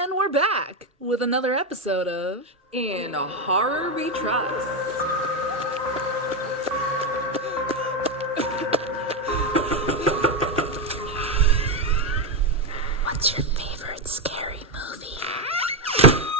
And we're back with another episode of In Horror We Trust. What's your favorite scary movie?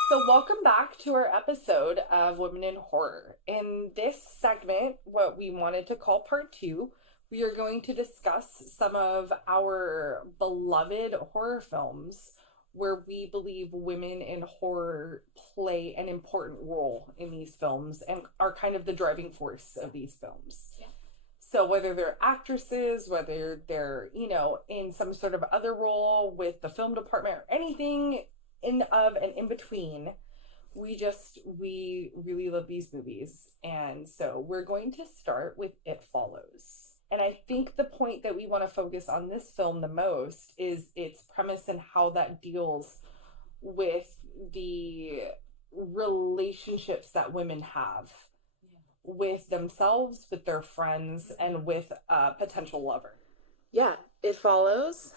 So welcome back to our episode of Women in Horror. In this segment, what we wanted to call part 2, we are going to discuss some of our beloved horror films where we believe women in horror play an important role in these films and are kind of the driving force of these films. Yeah. So whether they're actresses, whether they're, in some sort of other role with the film department or anything in between, we really love these movies. And so we're going to start with It Follows. And I think the point that we want to focus on this film the most is its premise and how that deals with the relationships that women have with themselves, with their friends, and with a potential lover. Yeah, It Follows.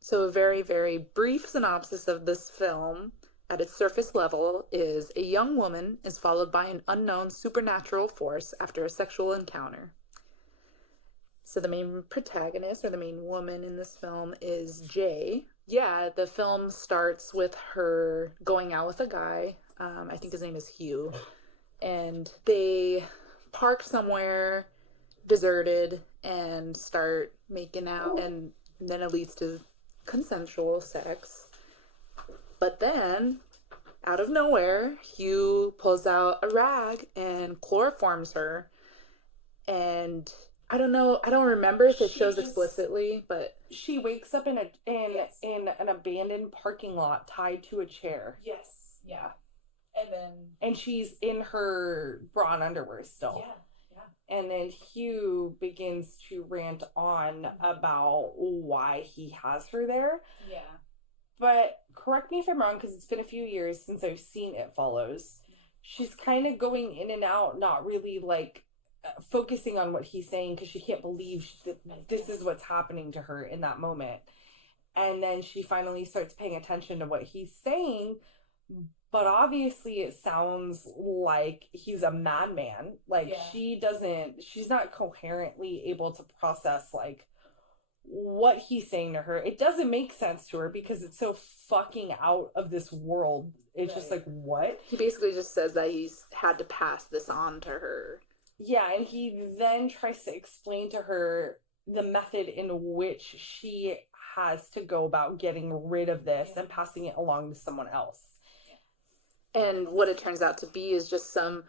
So a very, very brief synopsis of this film at its surface level is a young woman is followed by an unknown supernatural force after a sexual encounter. So the main protagonist, or the main woman in this film, is Jay. Yeah, the film starts with her going out with a guy. I think his name is Hugh. And they park somewhere deserted and start making out, and then it leads to consensual sex. But then, out of nowhere, Hugh pulls out a rag and chloroforms her. And I don't know, I don't remember if it shows explicitly, but she wakes up in an abandoned parking lot tied to a chair. Yes. Yeah. And she's in her bra and underwear still. Yeah. And then Hugh begins to rant on about why he has her there. Yeah. But correct me if I'm wrong, because it's been a few years since I've seen It Follows. She's kind of going in and out, not really focusing on what he's saying, because she can't believe that this is what's happening to her in that moment. And then she finally starts paying attention to what he's saying, but obviously it sounds like he's a madman. She's not coherently able to process what he's saying to her. It doesn't make sense to her because it's so fucking out of this world. It's just what? He basically just says that he's had to pass this on to her. Yeah, and he then tries to explain to her the method in which she has to go about getting rid of this and passing it along to someone else. And what it turns out to be is just some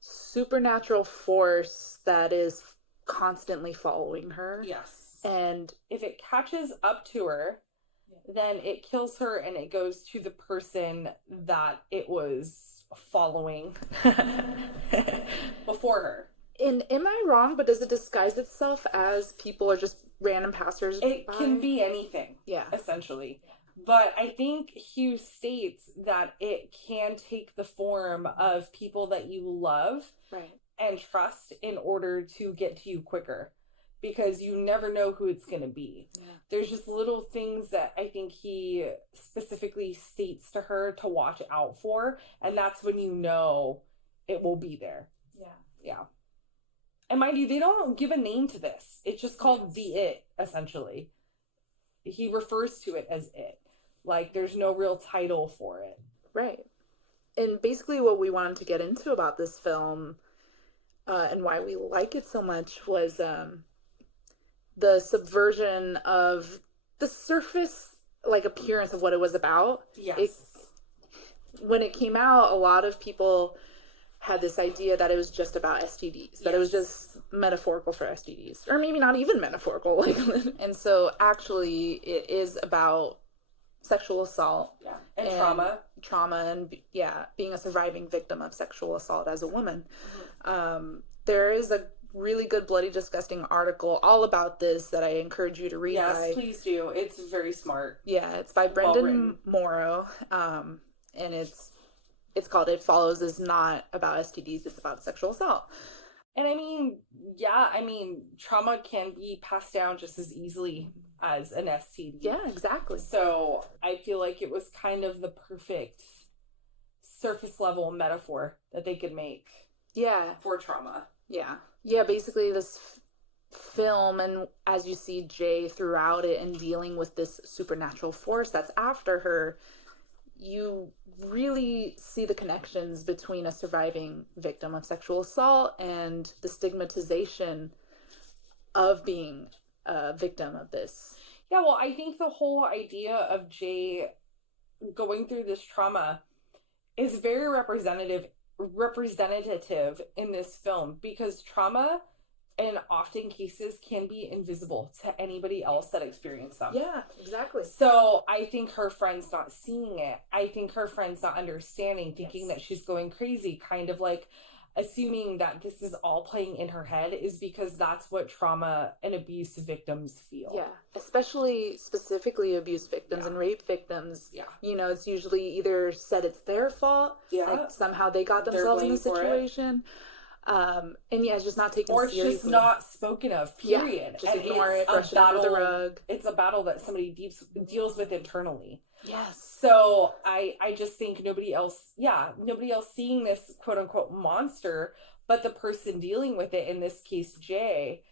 supernatural force that is constantly following her. Yes. And if it catches up to her, then it kills her and it goes to the person that it was following before her. And am I wrong, but does it disguise itself as people are just random passers? It can be anything. Yeah. Essentially. But I think Hugh states that it can take the form of people that you love and trust in order to get to you quicker. Because you never know who it's going to be. Yeah. There's just little things that I think he specifically states to her to watch out for. And that's when you know it will be there. Yeah. And mind you, they don't give a name to this. It's just called The It, essentially. He refers to it as It. There's no real title for it. Right. And basically what we wanted to get into about this film and why we like it so much was the subversion of the surface appearance of what it was about. Yes. When it came out, a lot of people had this idea that it was just about STDs, that it was just metaphorical for STDs, or maybe not even metaphorical. And so actually it is about sexual assault and trauma and being a surviving victim of sexual assault as a woman. There is a really good Bloody Disgusting article all about this that I encourage you to read. Yes, please do. It's very smart. Yeah, it's by Brendan Morrow, and it's called It Follows is not about STDs, it's about sexual assault. And trauma can be passed down just as easily as an STD. Yeah, exactly. So I feel like it was kind of the perfect surface level metaphor that they could make. Yeah. For trauma. Yeah. Yeah, basically this film, and as you see Jay throughout it and dealing with this supernatural force that's after her, you really see the connections between a surviving victim of sexual assault and the stigmatization of being a victim of this. Yeah, well, I think the whole idea of Jay going through this trauma is very representative in this film, because trauma in often cases can be invisible to anybody else that experienced them. Yeah, exactly. So I think her friend's not seeing it. I think her friend's not understanding, thinking that she's going crazy, kind of like assuming that this is all playing in her head, is because that's what trauma and abuse victims feel. Yeah, especially specifically abuse victims and rape victims. Yeah. You know, it's usually either said it's their fault, like somehow they got themselves in the situation. And yeah, it's just not taken seriously. Or it's just not spoken of, period. Yeah, just ignore it, brush it under the rug. It's a battle that somebody deals with internally. Yes. So I just think nobody else seeing this quote unquote monster, but the person dealing with it, in this case Jay,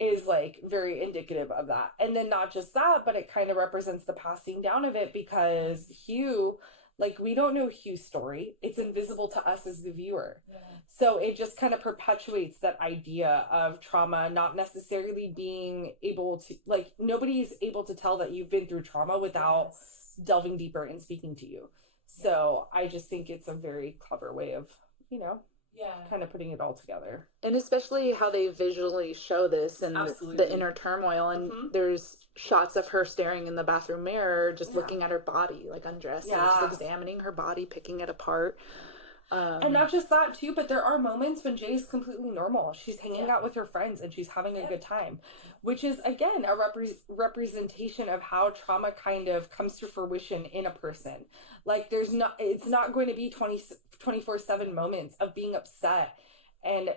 is like very indicative of that. And then not just that, but it kind of represents the passing down of it, because Hugh, like, we don't know Hugh's story. It's invisible to us as the viewer. Yeah. So it just kind of perpetuates that idea of trauma not necessarily being able to, like, nobody's able to tell that you've been through trauma without delving deeper and speaking to you. So I just think it's a very clever way of, kind of putting it all together. And especially how they visually show this and the inner turmoil. And there's shots of her staring in the bathroom mirror, just looking at her body, like undressed, and just examining her body, picking it apart. And not just that too, but there are moments when Jay's completely normal. She's hanging out with her friends and she's having a good time, which is, again, a representation of how trauma kind of comes to fruition in a person. Like, it's not going to be 24/7 moments of being upset and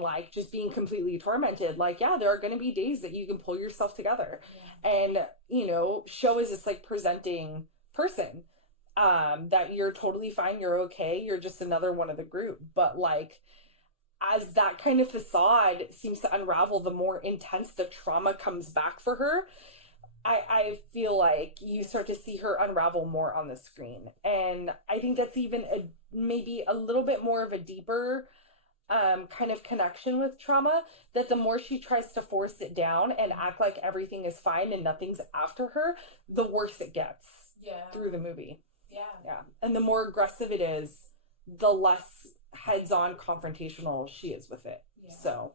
like just being completely tormented. Like, there are going to be days that you can pull yourself together and, show as this like presenting person. That you're totally fine, you're okay, you're just another one of the group. But like, as that kind of facade seems to unravel, the more intense the trauma comes back for her, I feel like you start to see her unravel more on the screen. And I think that's even maybe a little bit more of a deeper kind of connection with trauma, that the more she tries to force it down and act like everything is fine and nothing's after her, the worse it gets through the movie. Yeah. And the more aggressive it is, the less heads-on confrontational she is with it. Yeah. So.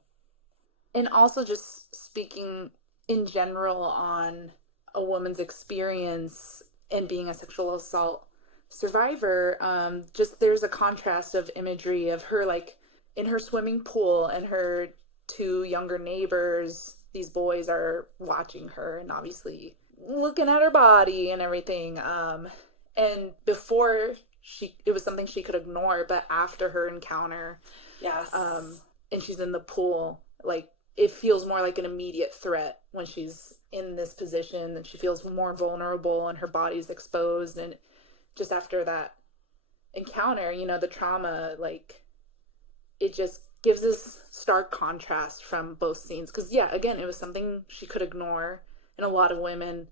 And also just speaking in general on a woman's experience in being a sexual assault survivor, just there's a contrast of imagery of her like in her swimming pool and her two younger neighbors. These boys are watching her and obviously looking at her body and everything. And before it was something she could ignore, but after her encounter, and she's in the pool, like it feels more like an immediate threat when she's in this position, and she feels more vulnerable and her body's exposed. And just after that encounter, the trauma, like it just gives this stark contrast from both scenes. Because again, it was something she could ignore, and a lot of women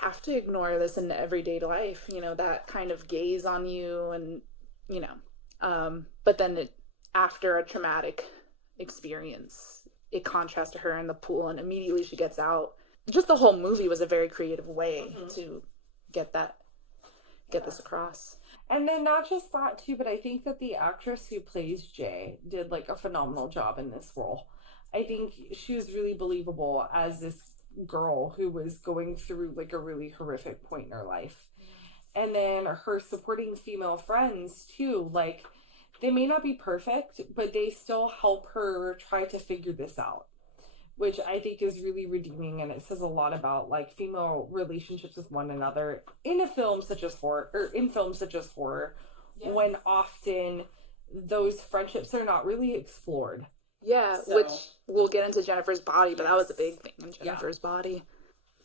have to ignore this in everyday life, that kind of gaze on you, and but then after a traumatic experience, it contrasts to her in the pool, and immediately she gets out. Just the whole movie was a very creative way to get this across. And then not just that too, but I think that the actress who plays Jay did like a phenomenal job in this role. I think she was really believable as this girl who was going through like a really horrific point in her life. And then her supporting female friends too, like they may not be perfect, but they still help her try to figure this out, which I think is really redeeming. And it says a lot about like female relationships with one another in a film such as horror, when often those friendships are not really explored. Yeah, So, which we'll get into Jennifer's body, but that was a big thing in Jennifer's body.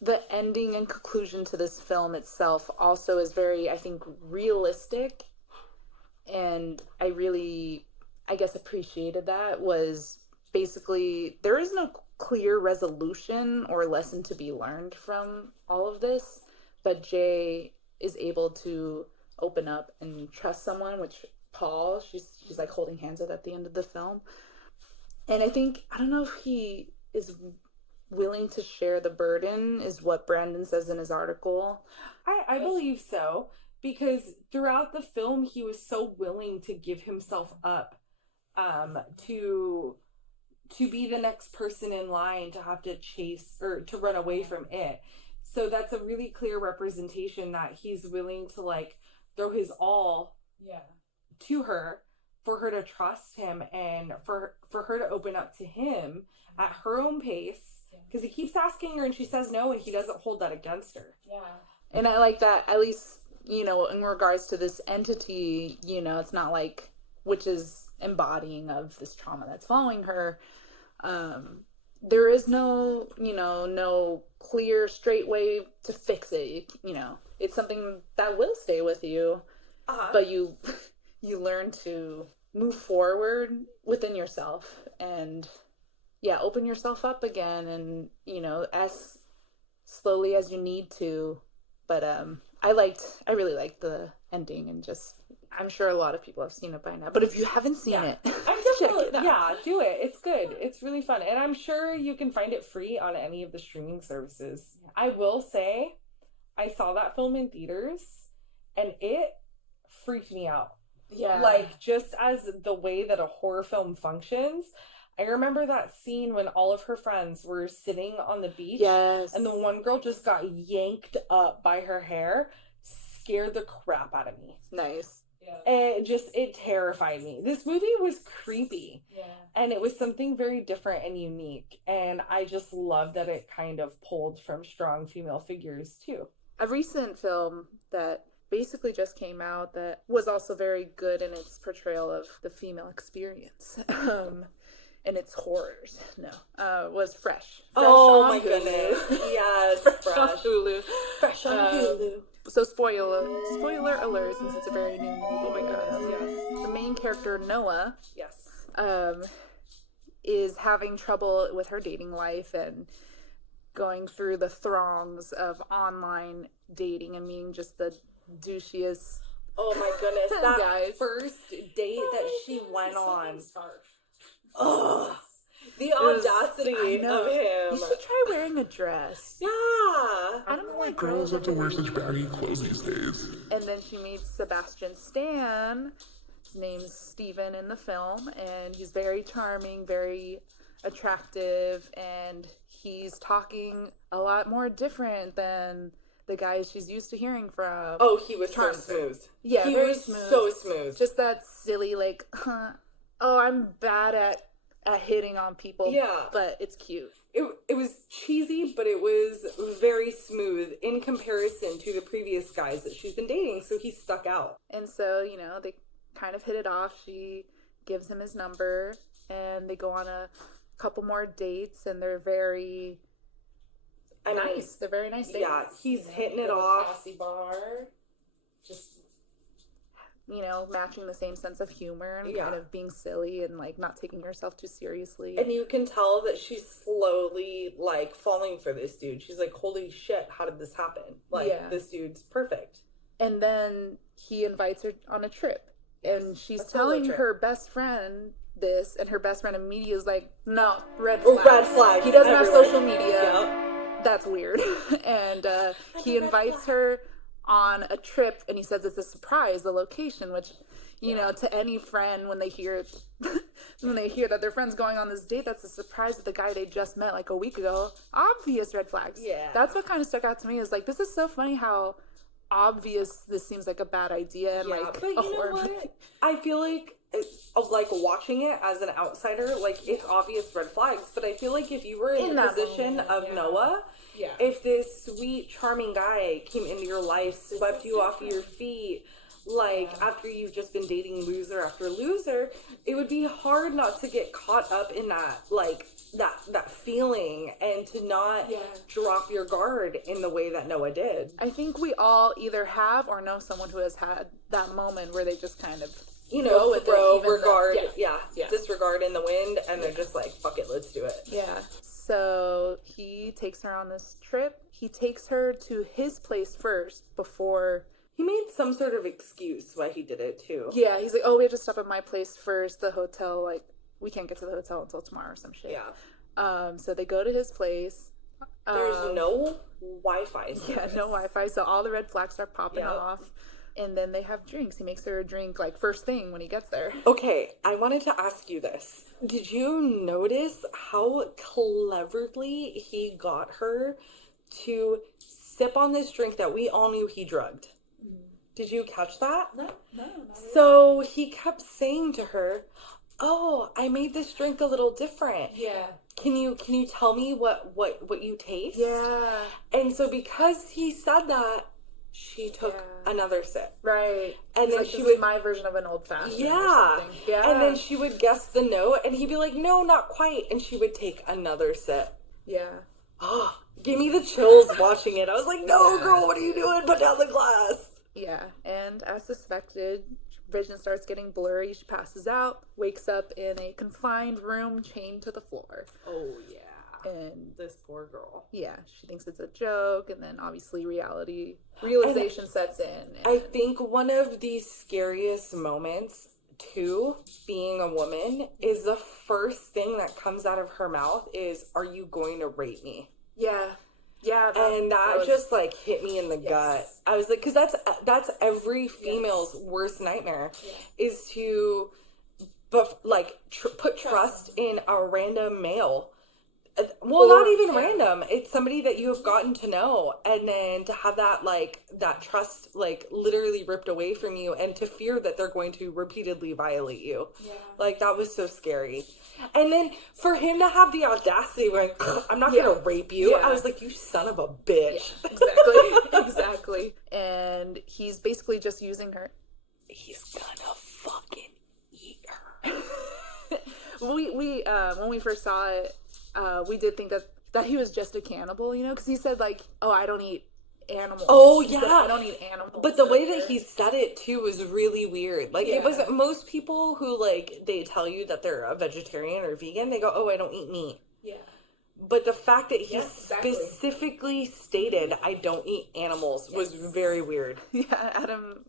The ending and conclusion to this film itself also is very, I think, realistic. And I really, I guess, appreciated that. Was basically, there is no clear resolution or lesson to be learned from all of this, but Jay is able to open up and trust someone, which Paul, she's like holding hands with at the end of the film. And I think, I don't know if he is willing to share the burden, is what Brandon says in his article. I believe so, because throughout the film he was so willing to give himself up to be the next person in line to have to chase or to run away from it. So that's a really clear representation that he's willing to like throw his all to her, for her to trust him, and for her to open up to him at her own pace, because he keeps asking her and she says no, and he doesn't hold that against her. And I like that, at least, you know, in regards to this entity, you know, it's not like, which is embodying of this trauma that's following her. There is no, you know, no clear, straight way to fix it. You know, it's something that will stay with you, but you learn to move forward within yourself and open yourself up again, and, you know, as slowly as you need to. But I really liked the ending, and just, I'm sure a lot of people have seen it by now, but if you haven't seen it, I'm definitely, do it. It's good. It's really fun. And I'm sure you can find it free on any of the streaming services. I will say, I saw that film in theaters and it freaked me out. Like, just as the way that a horror film functions. I remember that scene when all of her friends were sitting on the beach. And the one girl just got yanked up by her hair. Scared the crap out of me. Nice. It terrified me. This movie was creepy. And it was something very different and unique. And I just love that it kind of pulled from strong female figures too. A recent film that basically just came out that was also very good in its portrayal of the female experience. And its horrors. Was Fresh. Oh my goodness. Yes, Fresh on Hulu. Fresh on Hulu. So spoiler alert, since it's a very new movie. Oh my goodness, yes. The main character, Noah, is having trouble with her dating life and going through the throngs of online dating and being just the douchiest. Oh my goodness, that first date that she went on. Ugh. The audacity of him. You should try wearing a dress. I don't know why girls have to wear such baggy clothes these days. And then she meets Sebastian Stan. His name's Steven in the film, and he's very charming, very attractive, and he's talking a lot more different than the guys she's used to hearing from. Oh, he was so smooth. Yeah, he very was smooth. So smooth. Just that silly, like, I'm bad at hitting on people, but it's cute. It was cheesy, but it was very smooth in comparison to the previous guys that she's been dating, so he stuck out. And so, you know, they kind of hit it off. She gives him his number, and they go on a couple more dates, and they're very nice. They're very nice dates. Yeah, he's hitting it off. Classy bar. Just, you know, matching the same sense of humor and kind of being silly and, like, not taking herself too seriously. And you can tell that she's slowly, like, falling for this dude. She's like, holy shit, how did this happen? Like, this dude's perfect. And then he invites her on a trip. And she's telling her best friend this, and her best friend immediately is like, no, red flag. Red flag. He doesn't have social media. That's weird. And he invites her on a trip, and he says it's a surprise, the location, which, you know, to any friend, when they hear that their friend's going on this date, that's a surprise with the guy they just met like a week ago. Obvious red flags. That's what kind of stuck out to me, is like, this is so funny how obvious this seems like a bad idea, and like, but you know what? I feel like it's like watching it as an outsider, like, it's obvious red flags, but I feel like if you were in the position of Noah, if this sweet, charming guy came into your life, swept you off of your feet, Like, after you've just been dating loser after loser, it would be hard not to get caught up in that, like, that feeling and to not drop your guard in the way that Noah did. I think we all either have or know someone who has had that moment where they just kind of, you know, throw regard, though, disregard in the wind, and they're just like, fuck it, let's do it. Yeah. So he takes her on this trip. He takes her to his place first before... He made some sort of excuse why he did it, too. Yeah, he's like, oh, we have to stop at my place first. The hotel, like, we can't get to the hotel until tomorrow or some shit. Yeah. So they go to his place. There's no Wi-Fi. Yeah, no Wi-Fi. So all the red flags start popping off. And then they have drinks. He makes her a drink, like, first thing when he gets there. Okay, I wanted to ask you this. Did you notice how cleverly he got her to sip on this drink that we all knew he drugged? Did you catch that? No. So he kept saying to her, "Oh, I made this drink a little different. Yeah. Can you tell me what you taste?" Yeah. And so because he said that, she took another sip. Right. And He's then like, she this would is my version of an old fashioned. Yeah. Yeah. And then she would guess the note, and he'd be like, "No, not quite." And she would take another sip. Yeah. Oh, give me the chills watching it. I was like, "No, girl, what are you doing? Put down the glass." Yeah, and as suspected, vision starts getting blurry. She passes out, wakes up in a confined room chained to the floor. Oh, yeah. And this poor girl. Yeah, she thinks it's a joke, and then obviously realization sets in. And I think one of the scariest moments, too, being a woman, is the first thing that comes out of her mouth is, "Are you going to rape me?" Yeah. Yeah, that was, just like hit me in the gut. I was like, because that's every female's worst nightmare, is to, put trust in a random male. Well, not even random. It's somebody that you have gotten to know, and then to have that trust literally ripped away from you, and to fear that they're going to repeatedly violate you. Yeah. That was so scary. And then for him to have the audacity when "I'm not gonna rape you," I was like, "You son of a bitch." Yeah, exactly. And he's basically just using her. He's gonna fucking eat her. we when we first saw it, we did think that he was just a cannibal, you know, because he said like, "Oh, I don't eat animals." Oh, he yeah. said, "I don't eat animals." But the way that he said it too was really weird. It wasn't most people who they tell you that they're a vegetarian or vegan, they go, "Oh, I don't eat meat." Yeah. But the fact that he specifically stated, "I don't eat animals," was very weird. Adam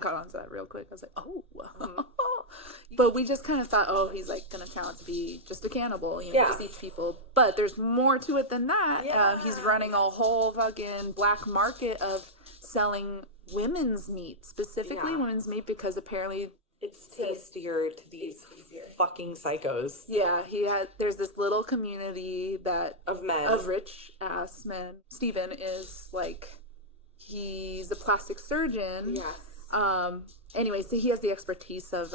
caught on to that real quick. I was like, oh. But we just kind of thought, oh, he's gonna turn out to be just a cannibal, you know, just eats people. But there's more to it than that. He's running a whole fucking black market of selling women's meat, specifically women's meat, because apparently it's tastier to these fucking psychos. Yeah, there's this little community of men, of rich ass men. Steven is he's a plastic surgeon. Yes. Anyway, so he has the expertise of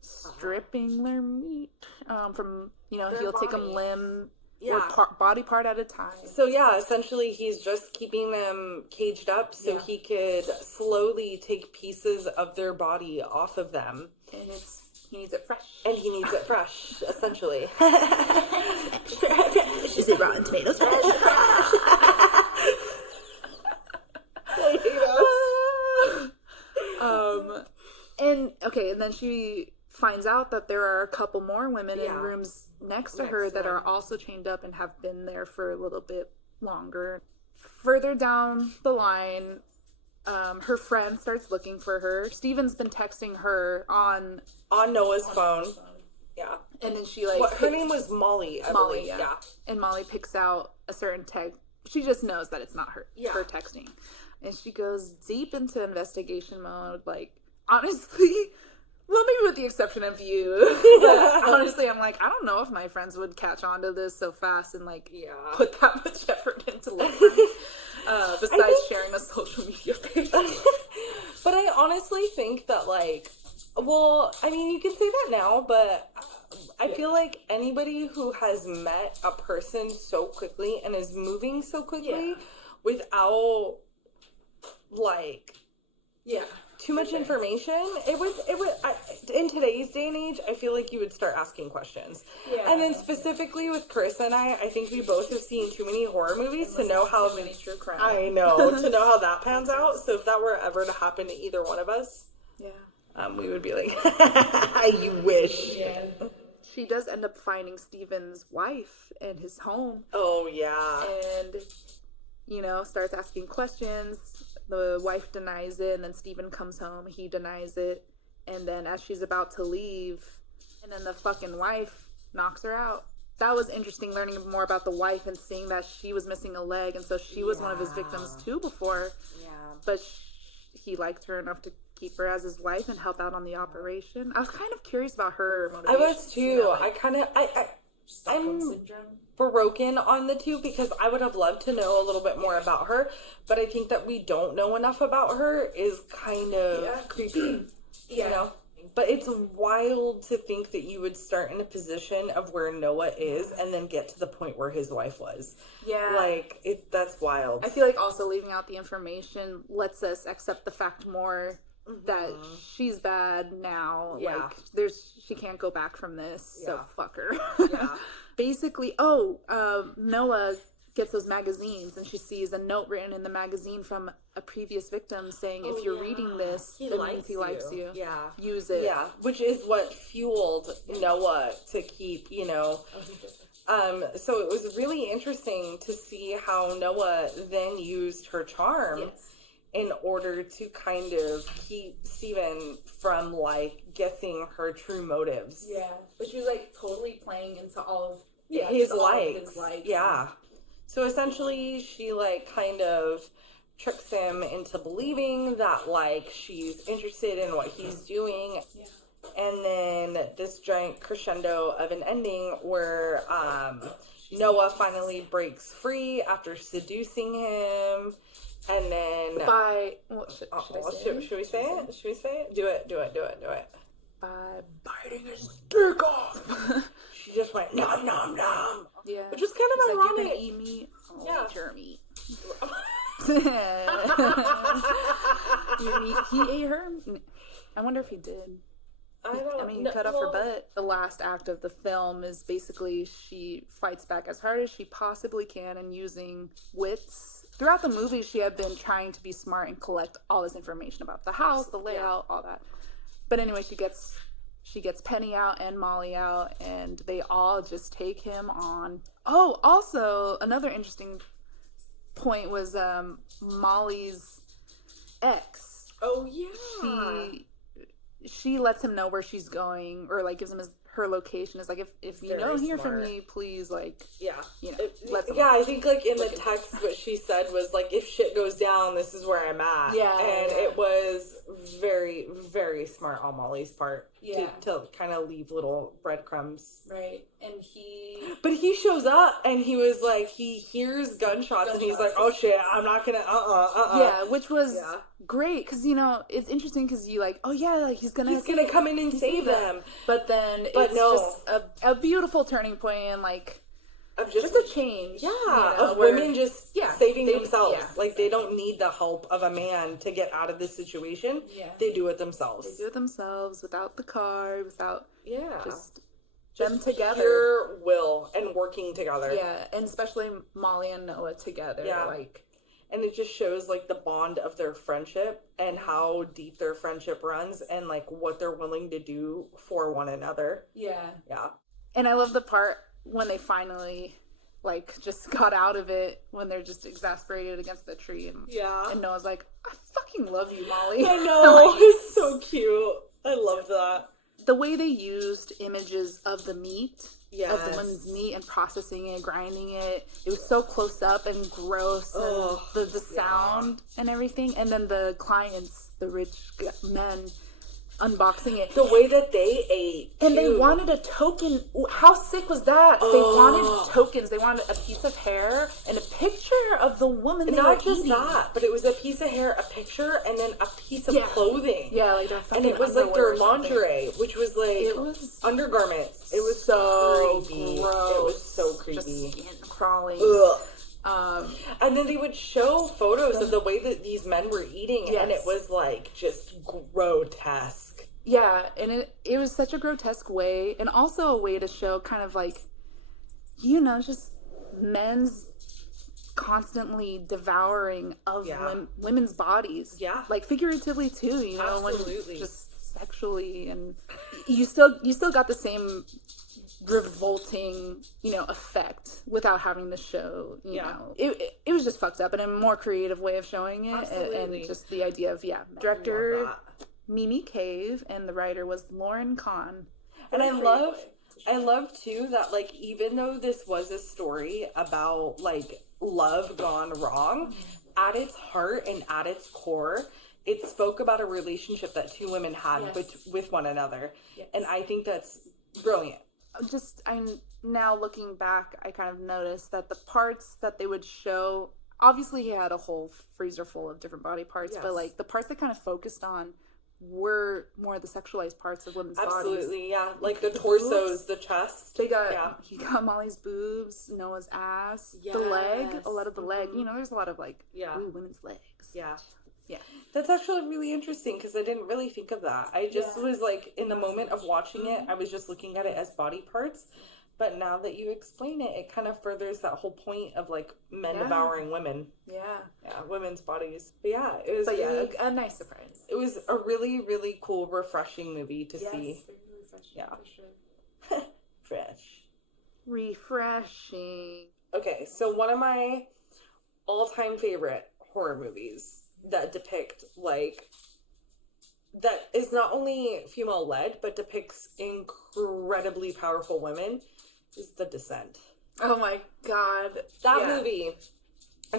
stripping their meat from, you know, he'll take them limb or body part at a time. So essentially he's just keeping them caged up so he could slowly take pieces of their body off of them. And he needs it fresh. And he needs it fresh, essentially. Is it rotten tomatoes fresh? And then she finds out that there are a couple more women in rooms next to her that are also chained up and have been there for a little bit longer. Further down the line, her friend starts looking for her. Steven's been texting her on Noah's phone. Yeah. And then she her name was Molly, I believe. Yeah. And Molly picks out a certain text. She just knows that it's not her texting. And she goes deep into investigation mode, honestly, well, maybe with the exception of you. But honestly, I'm I don't know if my friends would catch on to this so fast and put that much effort into look for me. Besides sharing a social media page. But I honestly think that you can say that now, but I feel like anybody who has met a person so quickly and is moving so quickly without Yeah. too much information. It would in today's day and age, I feel like you would start asking questions. Yeah. And then specifically with Chris and I think we both have seen too many horror movies to know how many true crime. I know to know how that pans out. So if that were ever to happen to either one of us, we would be like, you wish. Yeah. She does end up finding Steven's wife in his home. Oh yeah. And starts asking questions. The wife denies it, and then Steven comes home. He denies it, and then as she's about to leave, and then the fucking wife knocks her out. That was interesting, learning more about the wife and seeing that she was missing a leg, and so she was one of his victims too before. Yeah. But he liked her enough to keep her as his wife and help out on the operation. I was kind of curious about her motivation. I was too. I'm syndrome. broken on the two because I would have loved to know a little bit more about her, but I think that we don't know enough about her is kind of creepy. You know? But it's wild to think that you would start in a position of where Noah is and then get to the point where his wife was. Yeah. Like, that's wild. I feel like also leaving out the information lets us accept the fact more that she's bad now. Yeah. Like, she can't go back from this, so fuck her. Yeah. Basically, Noah gets those magazines and she sees a note written in the magazine from a previous victim saying, if you're reading this, that means he likes you. Yeah. Use it. Yeah. Which is what fueled Noah to keep, so it was really interesting to see how Noah then used her charm in order to kind of keep Steven from, like, guessing her true motives. Yeah. But she was, like, totally playing into all of his likes. Yeah. So essentially, she, like, kind of tricks him into believing that, like, she's interested in what he's doing. Yeah. And then this giant crescendo of an ending where Noah finally breaks free after seducing him. And then should we say it? Should we say it? Do it. By biting his dick off. She just went nom nom nom. Yeah. Which is kind of ironic. Like, you're gonna eat me? Oh, eat your meat. He ate her? I wonder if he did. He cut off her butt. The last act of the film is basically she fights back as hard as she possibly can and using wits. Throughout the movie, she had been trying to be smart and collect all this information about the house, the layout, all that. But anyway, she gets Penny out and Molly out, and they all just take him on. Oh, also, another interesting point was Molly's ex. Oh, yeah. She lets him know where she's going, or, like, gives him her location. Is like, if you don't hear from me, please, like, let them I think, like, in the text, what she said was, like, if shit goes down, this is where I'm at. Yeah. And it was very, very smart on Molly's part to kind of leave little breadcrumbs. Right. But he shows up, and he was, like, he hears gunshots, and he's like, oh, shit, I'm not gonna, Yeah, which was great, because, it's interesting, because you, like, oh, yeah, like, he's gonna come in and save them. But then it's just a beautiful turning point, and, like, of just a change. Yeah, of women just saving themselves. Yeah, like, they don't need the help of a man to get out of this situation. Yeah. They do it themselves. They do it themselves, without the car, without just them together. Pure will and working together. Yeah, and especially Molly and Noah together. Yeah. Like, and it just shows, like, the bond of their friendship and how deep their friendship runs and, like, what they're willing to do for one another. Yeah. Yeah. And I love the part when they finally, like, just got out of it, when they're just exasperated against the tree. And Noah's like, I fucking love you, Molly. I know. It's so cute. I love that. The way they used images of the meat. Yes. Of the woman's meat and processing it, grinding it. It was so close up and gross, and the sound and everything. And then the clients, the rich men, unboxing it. The way that they ate. And they wanted a token. How sick was that? They wanted tokens. They wanted a piece of hair and a picture of the woman. Not just that, but it was a piece of hair, a picture, and then a piece of clothing. Yeah, like their fucking and it was like their lingerie, which was like undergarments. It was so creepy. Gross. It was so creepy. Just skin crawling. And then they would show photos of the way that these men were eating, and it Yes. was like just grotesque. Yeah, and it was such a grotesque way, and also a way to show kind of like, you know, just men's constantly devouring of women's bodies. Yeah. Like figuratively too, you know, Absolutely. like just sexually, and you still got the same revolting, you know, effect without having to show, you know, it was just fucked up in a more creative way of showing it. Absolutely. And just the idea of director Mimi Cave, and the writer was Lauren Kahn. And I love too that, like, even though this was a story about like love gone wrong, at its heart and at its core, it spoke about a relationship that two women had with one another. And I think that's brilliant. I'm now looking back, I kind of noticed that the parts that they would show, obviously he had a whole freezer full of different body parts, but like the parts they kind of focused on were more the sexualized parts of women's bodies. Absolutely, yeah. Like the torsos, the chest. He got Molly's boobs, Noah's ass, the leg, a lot of the leg. You know, there's a lot of like, ooh, women's legs. Yeah. Yeah. That's actually really interesting because I didn't really think of that. I just was like, in the moment of watching it, I was just looking at it as body parts. But now that you explain it, it kind of furthers that whole point of like men devouring women. Yeah. Yeah, women's bodies. But yeah, it was a nice surprise. It was a really, really cool, refreshing movie to see. Very refreshing, yeah. for sure. Fresh. Refreshing. Okay, so one of my all-time favorite horror movies that depict, like, that is not only female-led, but depicts incredibly powerful women, is The Descent. Oh my god. That movie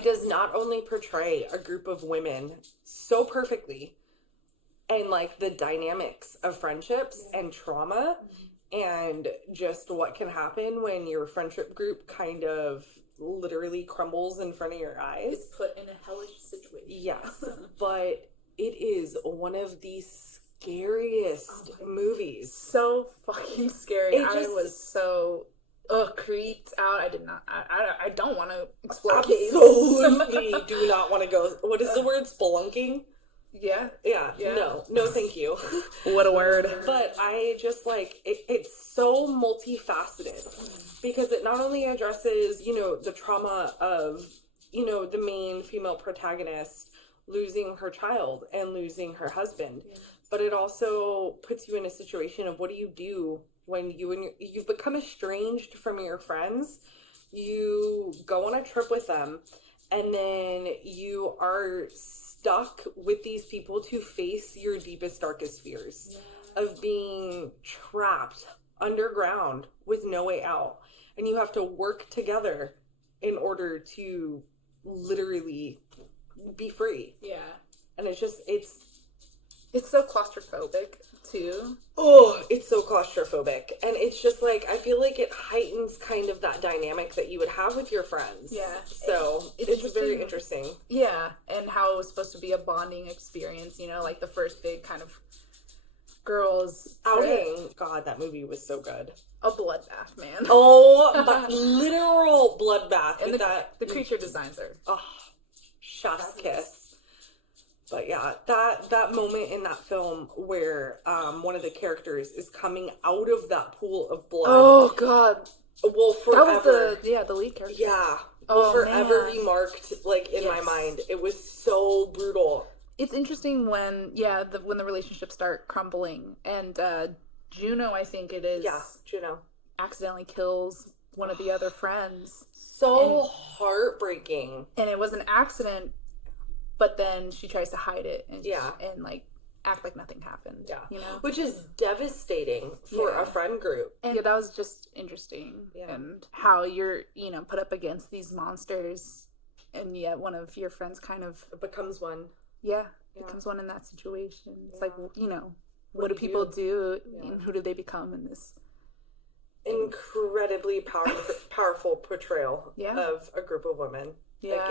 does not only portray a group of women so perfectly, and, like, the dynamics of friendships and trauma, and just what can happen when your friendship group kind of literally crumbles in front of your eyes. It's put in a hellish situation. Yes, but it is one of the scariest movies. So fucking scary. I was so creeped out. I did not. I don't want to explore caves. Absolutely do not want to go. What is the word? Spelunking? Yeah. No, thank you. What a word. But I just like it's so multifaceted because it not only addresses, you know, the trauma of, you know, the main female protagonist losing her child and losing her husband, but it also puts you in a situation of what do you do when you've become estranged from your friends. You go on a trip with them, and then you are stuck with these people to face your deepest, darkest fears of being trapped underground with no way out. And you have to work together in order to literally be free. Yeah. And it's just, it's so claustrophobic too. Oh, it's so claustrophobic. And it's just like, I feel like it heightens kind of that dynamic that you would have with your friends. Yeah. So it's very interesting. Yeah. And how it was supposed to be a bonding experience, you know, like the first big kind of girls outing. God, that movie was so good. A bloodbath, man. Oh, but literal bloodbath. And the creature designs are chef's kiss. But yeah, that moment in that film where one of the characters is coming out of that pool of blood. Oh god. Will forever. That was the lead character. Yeah. Will forever be marked like in my mind. It was so brutal. It's interesting when when the relationships start crumbling, and Juno, I think it is. Yeah, Juno accidentally kills one of the other friends. So heartbreaking. And it was an accident. But then she tries to hide it and like act like nothing happened. Yeah. You know? Which is devastating for a friend group. And that was just interesting. Yeah. And how you're, you know, put up against these monsters, and yet one of your friends kind of becomes one. Yeah. Becomes one in that situation. It's like, you know, what do people do and who do they become in this incredibly powerful portrayal of a group of women. Yeah. Like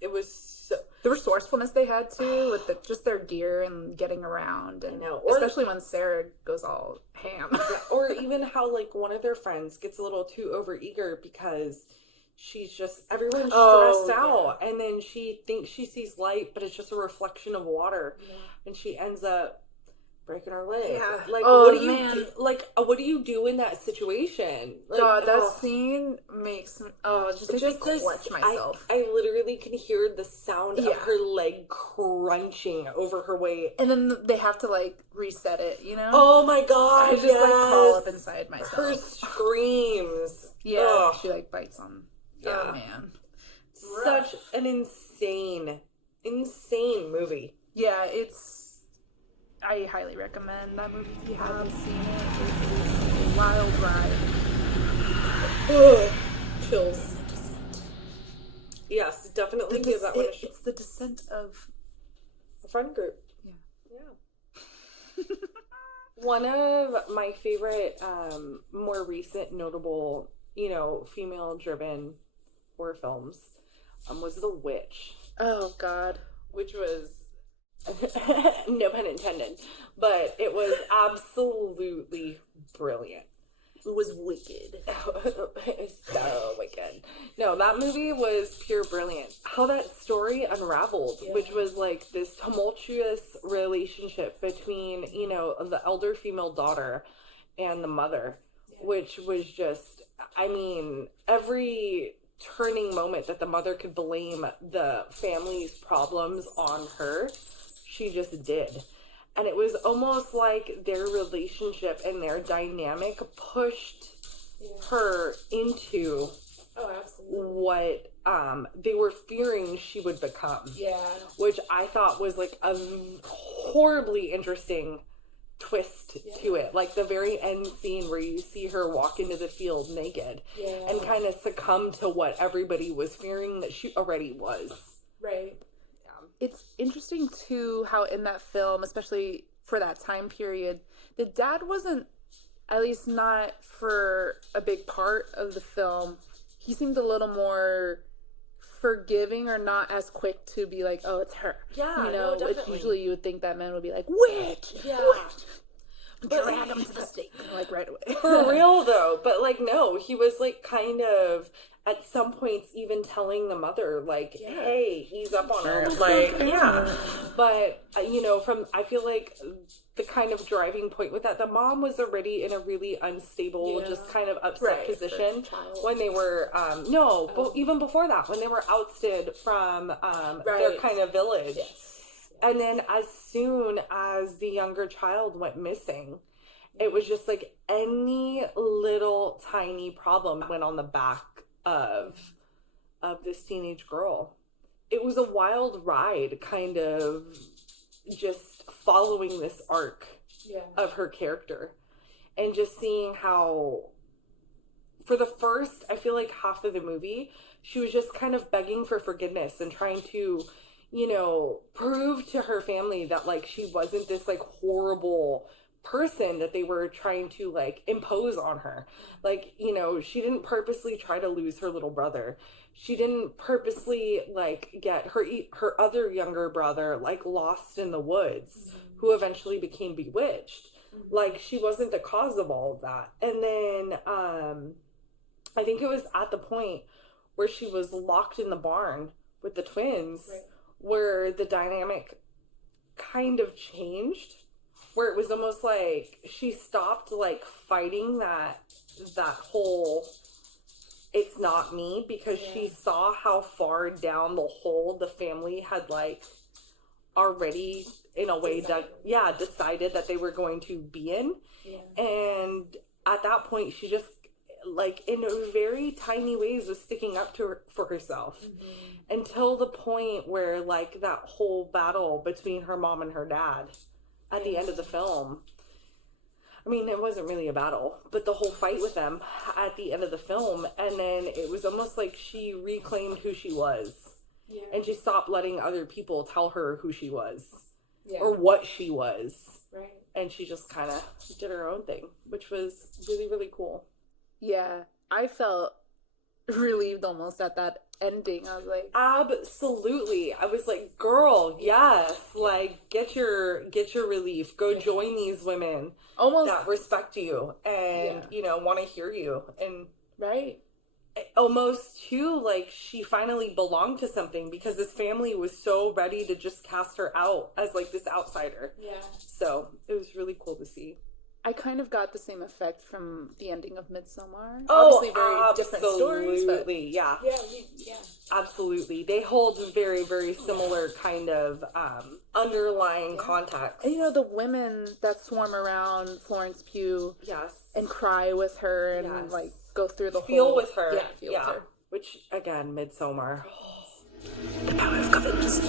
it was so... The resourcefulness they had too, with just their gear and getting around, and especially when Sarah goes all ham. Or even how like one of their friends gets a little too overeager because everyone's Oh, stressed out, and then she thinks she sees light, but it's just a reflection of water, and she ends up breaking her leg. Yeah. Like, Oh, what do you man. do? Like, what do you do in that situation? Like, God, that ugh. scene makes me, it just makes me clutch myself. I literally can hear the sound of Yeah. her leg crunching over her weight. And then they have to, like, reset it, you know? Oh my god! I just, like, crawl up inside myself. Her screams. Yeah, Ugh. she, like, bites on. Yeah. Oh, man. Such an insane movie. Yeah, I highly recommend that movie if you haven't seen it. It is a wild ride. Ugh. Chills. Yes, definitely give that one a shot. It's the descent of A friend group. Yeah. One of my favorite, more recent notable, female-driven horror films was The Witch, Oh, God. which was, no pun intended, but it was absolutely brilliant. It was wicked. So wicked. No, that movie was pure brilliance. How that story unraveled, which was like this tumultuous relationship between, the elder female daughter and the mother, which was just, every turning moment that the mother could blame the family's problems on her, she just did. And it was almost like their relationship and their dynamic pushed her into what they were fearing she would become. Yeah. Which I thought was like a horribly interesting twist to it. Like the very end scene where you see her walk into the field naked and kind of succumb to what everybody was fearing that she already was. Right. It's interesting, too, how in that film, especially for that time period, the dad wasn't, at least not for a big part of the film, he seemed a little more forgiving or not as quick to be like, oh, it's her. Yeah, no, definitely. Which usually you would think that man would be like, witch! Yeah. Witch! Drag him to the stake, like, right away. For real, though. But, like, no, he was, like, kind of, at some points, even telling the mother, like, hey, ease up on her. Like, yeah. But, I feel like the kind of driving point with that, the mom was already in a really unstable, just kind of upset position when they were, even before that, when they were ousted from their kind of village. Yes. And then as soon as the younger child went missing, it was just like any little tiny problem went on the back of this teenage girl. It was a wild ride, kind of just following this arc of her character and just seeing how for the first, I feel like half of the movie, she was just kind of begging for forgiveness and trying to, prove to her family that, like, she wasn't this, like, horrible person that they were trying to, like, impose on her. Like, she didn't purposely try to lose her little brother. She didn't purposely, like, get her other younger brother, like, lost in the woods, who eventually became bewitched. Like, she wasn't the cause of all of that. And then, I think it was at the point where she was locked in the barn with the twins, where the dynamic kind of changed, where it was almost like she stopped, like, fighting that whole it's not me, because she saw how far down the hole the family had, like, already in a way decided that they were going to be in. And at that point she just, like, in very tiny ways was sticking up for herself until the point where, like, that whole battle between her mom and her dad at the end of the film, I mean, it wasn't really a battle, but the whole fight with them at the end of the film, and then it was almost like she reclaimed who she was, and she stopped letting other people tell her who she was or what she was, and she just kind of did her own thing, which was really, really cool. Yeah, I felt relieved almost at that ending. I was like, absolutely. I was like, girl, yes, like, get your relief. Go join these women almost that respect you and want to hear you. And almost too like she finally belonged to something because this family was so ready to just cast her out as like this outsider. Yeah. So it was really cool to see. I kind of got the same effect from the ending of Midsommar. Oh, Obviously very different stories, but yeah. Yeah. Absolutely. They hold very, very similar kind of underlying context. and, the women that swarm around Florence Pugh Yes. and cry with her and Yes. like go through the Feel whole with her. Yeah, feel with her. Which again, Midsommar. The power of covenants.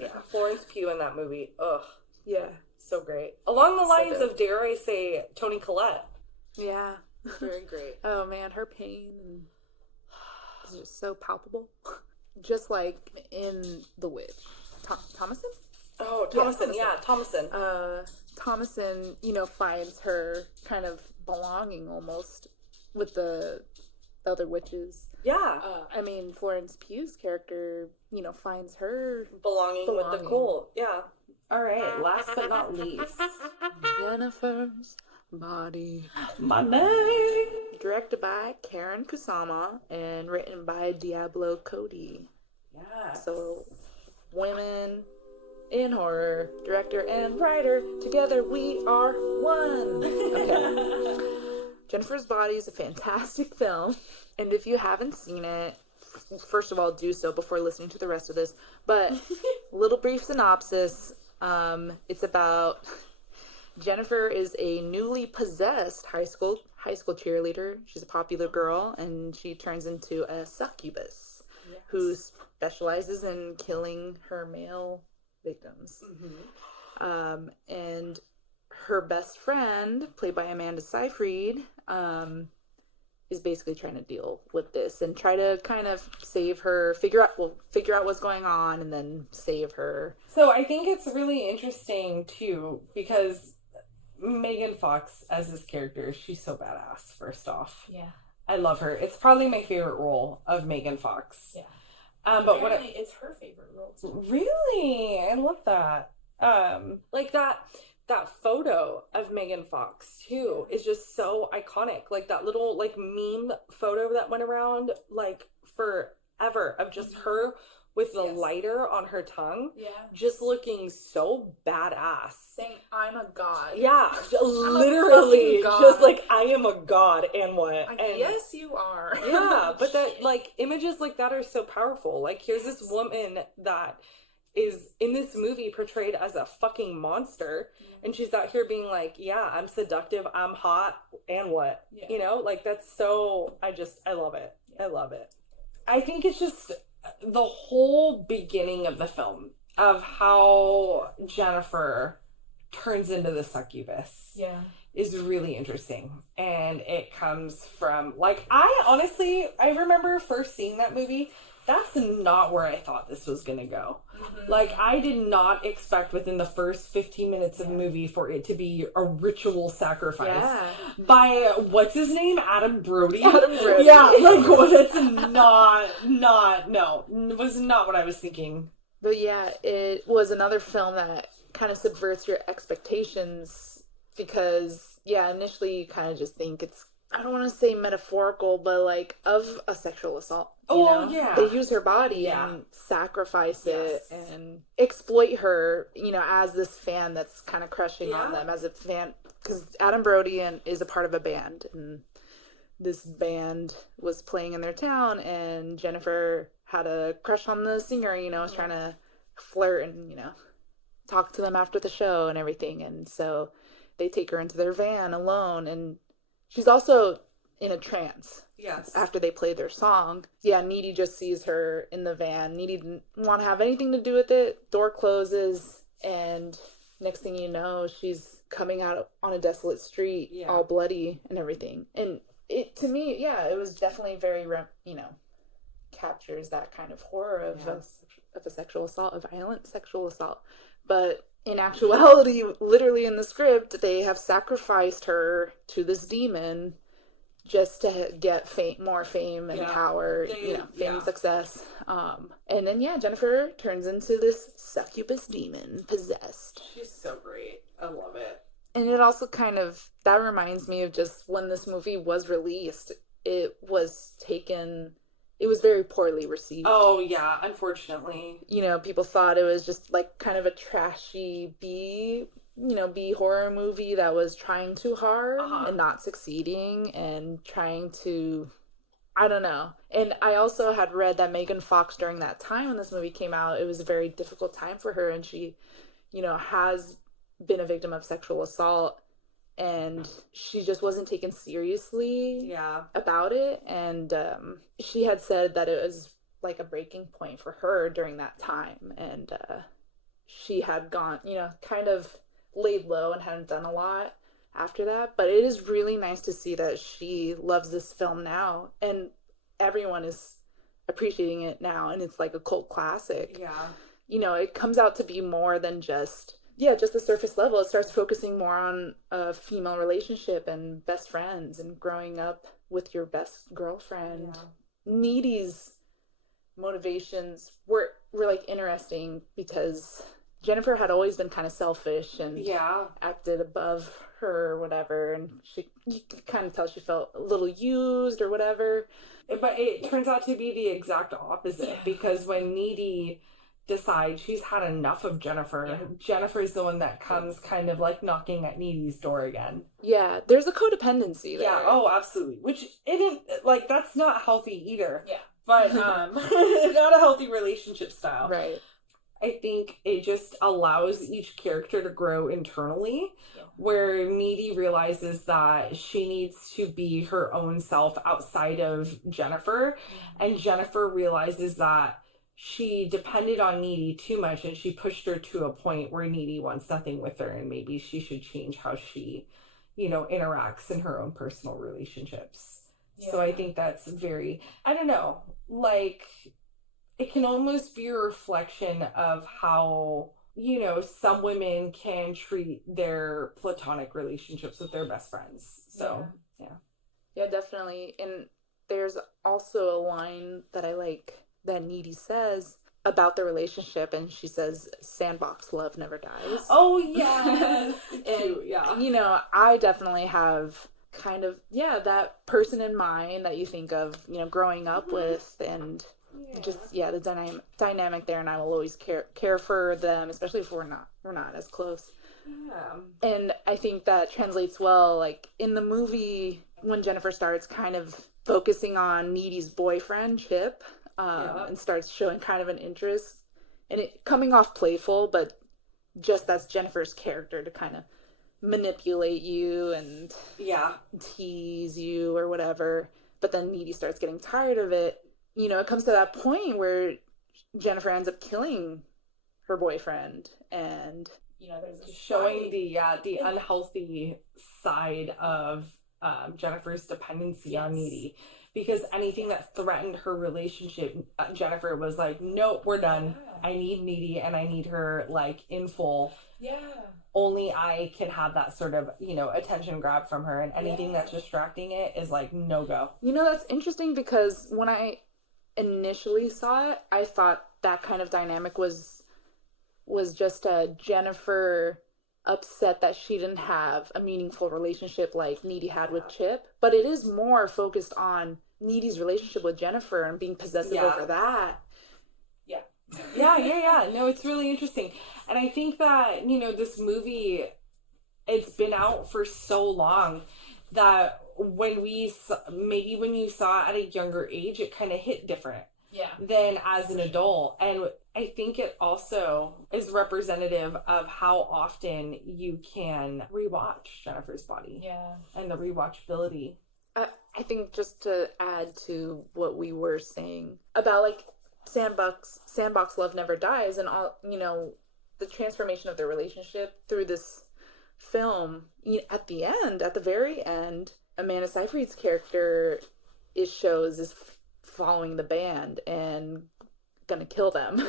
Yeah. Florence Pugh in that movie. Ugh. Yeah. So great. Along the lines good. of, dare I say, Toni Collette. Yeah. Very great. Oh man, her pain is just so palpable. Just like in The Witch. Thomason? Oh, Thomason. Thomason. Yeah, Thomason. Thomason, finds her kind of belonging almost with the other witches. Yeah. Florence Pugh's character, finds her belonging with the belonging. cult. Yeah. All right. Last but not least. Jennifer's Body. Money. Directed by Karen Kusama and written by Diablo Cody. Yeah. So, women in horror, director and writer, together we are one. Okay. Jennifer's Body is a fantastic film, and if you haven't seen it, first of all, do so before listening to the rest of this. But little brief synopsis: it's about Jennifer is a newly possessed high school cheerleader. She's a popular girl, and she turns into a succubus who specializes in killing her male victims. And her best friend, played by Amanda Seyfried, is basically trying to deal with this and try to kind of save her, figure out what's going on, and then save her. So I think it's really interesting too because Megan Fox as this character, she's so badass. First off, Yeah. I love her. It's probably my favorite role of Megan Fox. Yeah. But Apparently, it's her favorite role too. Really, I love that. Like that photo of Megan Fox too is just so iconic. Like that little like meme photo that went around like forever of just her with the lighter on her tongue. Yeah. Just looking so badass. Saying, "I'm a god." Yeah, literally, god. just like I am a god, and what? And Yes, you are. yeah, but that like images like that are so powerful. Like here's this woman that is in this movie portrayed as a fucking monster, and she's out here being like, yeah, I'm seductive, I'm hot, and what? Yeah. Like that's so I love it. I love it. I think it's just the whole beginning of the film of how Jennifer turns into the succubus. Yeah. Is really interesting. And it comes from, like, I remember first seeing that movie, that's not where I thought this was gonna go. Mm-hmm. Like, I did not expect within the first 15 minutes of the movie for it to be a ritual sacrifice by, what's his name? Adam Brody? Adam Brody. Yeah, like, well, that's was not what I was thinking. But yeah, it was another film that kind of subverts your expectations because, initially you kind of just think it's, I don't want to say metaphorical, but like of a sexual assault. Yeah. They use her body and sacrifice it and exploit her, as this fan that's kind of crushing on them as a fan. Because Adam Brody is a part of a band, and this band was playing in their town, and Jennifer had a crush on the singer, was trying to flirt and, talk to them after the show and everything. And so they take her into their van alone, and she's also in a trance. Yes. After they play their song. Yeah, Needy just sees her in the van. Needy didn't want to have anything to do with it. Door closes, and next thing you know, she's coming out on a desolate street, all bloody and everything. And it, to me, it was definitely very, captures that kind of horror of a sexual assault, a violent sexual assault. But in actuality, literally in the script, they have sacrificed her to this demon just to get more fame and power, fame and success. And then, Jennifer turns into this succubus demon, possessed. She's so great. I love it. And it also that reminds me of just when this movie was released. it was very poorly received. Oh, yeah, unfortunately. You know, people thought it was just like kind of a trashy B horror movie that was trying too hard and not succeeding and trying to, I don't know. And I also had read that Megan Fox, during that time when this movie came out, it was a very difficult time for her, and she, has been a victim of sexual assault, and she just wasn't taken seriously about it. And she had said that it was like a breaking point for her during that time, and she had gone, kind of laid low and hadn't done a lot after that. But it is really nice to see that she loves this film now, and everyone is appreciating it now, and it's like a cult classic. It comes out to be more than just the surface level. It starts focusing more on a female relationship and best friends and growing up with your best girlfriend. Needy's motivations were like interesting, because Jennifer had always been kind of selfish and acted above her or whatever, and you could kind of tell she felt a little used or whatever. But it turns out to be the exact opposite, because when Needy decides she's had enough of Jennifer, Jennifer's the one that comes kind of like knocking at Needy's door again. Yeah, there's a codependency there. Yeah, oh, absolutely. Which isn't, like, that's not healthy either. Yeah. But not a healthy relationship style. Right. I think it just allows each character to grow internally, where Needy realizes that she needs to be her own self outside of Jennifer, and Jennifer realizes that she depended on Needy too much, and she pushed her to a point where Needy wants nothing with her, and maybe she should change how she, interacts in her own personal relationships. So I think that's very, I don't know, like, it can almost be a reflection of how, some women can treat their platonic relationships with their best friends. So, Yeah, definitely. And there's also a line that I like that Needy says about the relationship, and she says, "Sandbox love never dies." Oh, yes. And, I definitely have kind of, that person in mind that you think of, growing up with, and just the dynamic there, and I will always care for them, especially if we're not as close. And I think that translates well, like in the movie, when Jennifer starts kind of focusing on Needy's boyfriend Chip, and starts showing kind of an interest, and it coming off playful, but just that's Jennifer's character, to kind of manipulate you and tease you or whatever. But then Needy starts getting tired of it. It comes to that point where Jennifer ends up killing her boyfriend, and there's showing the unhealthy side of Jennifer's dependency on Needy, because anything that threatened her relationship, Jennifer was like, "No, we're done. I need Needy, and I need her like in full. Only I can have that sort of, attention grab from her, and anything that's distracting it is like no go." That's interesting, because when I initially saw it, I thought that kind of dynamic was just Jennifer upset that she didn't have a meaningful relationship like Needy had with Chip. But it is more focused on Needy's relationship with Jennifer and being possessive over that. No, it's really interesting. And I think that, this movie, it's been out for so long that when you saw it at a younger age, it kind of hit different than as an adult. And I think it also is representative of how often you can rewatch Jennifer's Body. And the rewatchability. I think, just to add to what we were saying about like Sandbox love never dies, and all, the transformation of their relationship through this film, at the very end, Amanda Seyfried's character is following the band and gonna kill them.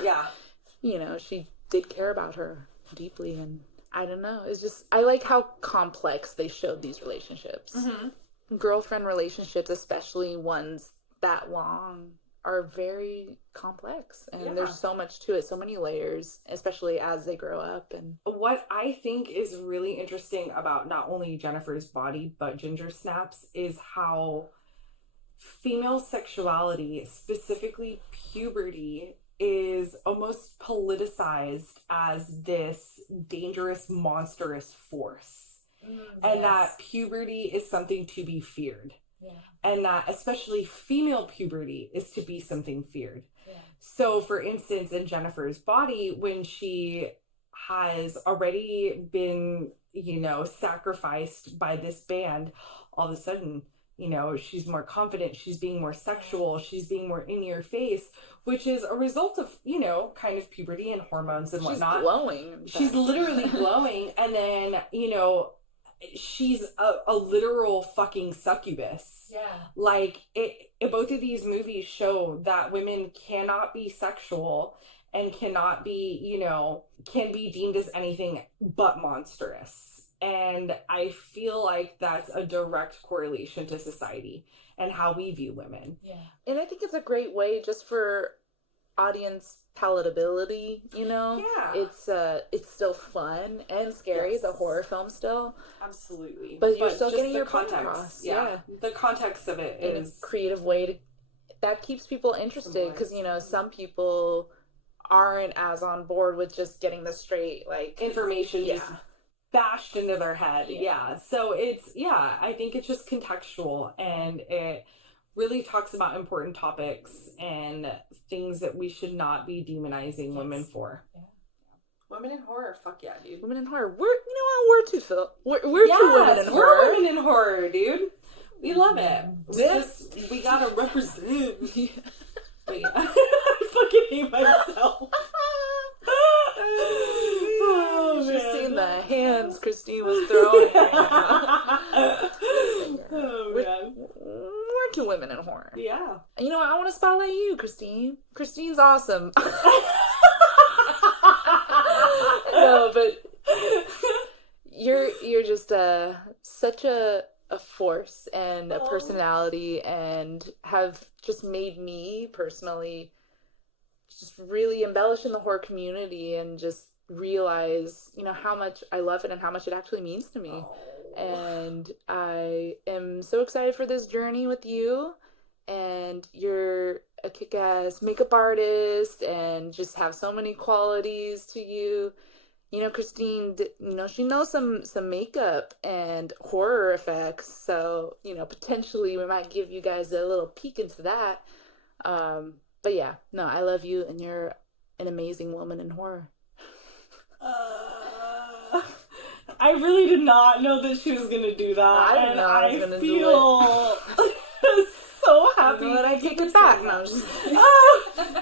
She did care about her deeply, and I don't know, it's just, I like how complex they showed these relationships. Girlfriend relationships, especially ones that long, are very complex, and there's so much to it, so many layers, especially as they grow up. And what I think is really interesting about not only Jennifer's Body but Ginger Snaps is how female sexuality, specifically puberty, is almost politicized as this dangerous, monstrous force. And that puberty is something to be feared. Yeah. And that especially female puberty is to be something feared. Yeah. So, for instance, in Jennifer's body, when she has already been, sacrificed by this band, all of a sudden, she's more confident, she's being more sexual, she's being more in your face, which is a result of, kind of puberty and hormones and whatnot. She's glowing. She's literally glowing. And then, she's a literal fucking succubus. Yeah. Like, both of these movies show that women cannot be sexual and cannot be, can be deemed as anything but monstrous. And I feel like that's a direct correlation to society and how we view women. Yeah. And I think it's a great way just for audience palatability, Yeah. It's still fun and scary. Yes. It's a horror film still. Absolutely. But you're still just getting the your point context. across. Yeah. The context of it In is a creative way that keeps people interested, because Symbolized. some people aren't as on board with just getting the straight information yeah. just bashed into their head. Yeah. So I think it's just contextual, and it really talks about important topics and things that we should not be demonizing women for. Yeah. Women in horror, fuck yeah, dude. Women in horror. We're two women in horror. We're women in horror, dude. We love it. We gotta represent. But yeah, I fucking hate myself. Oh, Just man. seeing the hands Christine was throwing. Oh, man. We're two women in horror. Yeah. And I want to spotlight you, Christine. Christine's awesome. No, but you're just such a force and a personality, and have just made me personally just really embellish in the horror community and just realize, how much I love it and how much it actually means to me. And I am so excited for this journey with you. And you're a kick-ass makeup artist and just have so many qualities to you. Christine, she knows some makeup and horror effects. So, potentially we might give you guys a little peek into that. But yeah, no, I love you, and you're an amazing woman in horror. I really did not know that she was gonna do that. I didn't know I was gonna do it. So happy. But I take it back. No,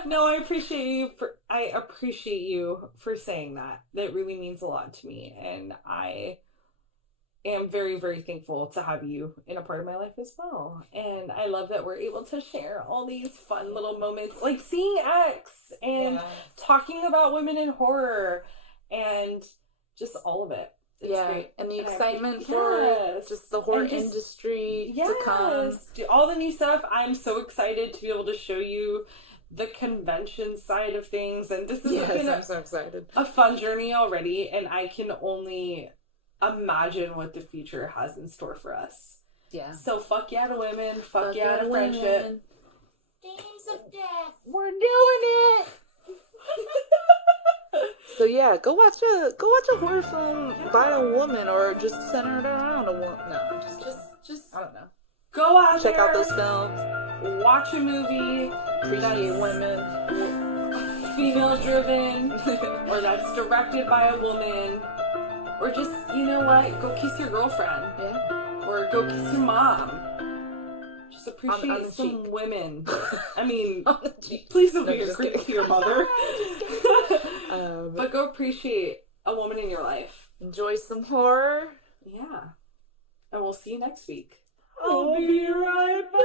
No, I appreciate you for saying that. That really means a lot to me, and I am very, very thankful to have you in a part of my life as well. And I love that we're able to share all these fun little moments, like seeing X and talking about women in horror and just all of it. It's great. And the excitement for just the horror industry to come. All the new stuff. I'm so excited to be able to show you the convention side of things. And this has been I'm so excited. a fun journey already, and I can only imagine what the future has in store for us. Yeah. So fuck yeah to women. Fuck yeah to friendship. Games of death. We're doing it. So yeah, go watch a horror film by a woman, or just centered around a woman. No, just I don't know. Go out Check there, out those films. watch a movie, Appreciate women. female driven, or that's directed by a woman, or just, go kiss your girlfriend, or go kiss your mom. Just appreciate on the some cheek. women. I mean, On the cheek. please don't No, be a just creep kidding. to your mother. But But go appreciate a woman in your life. enjoy some horror. Yeah. And we'll see you next week. I'll be right back.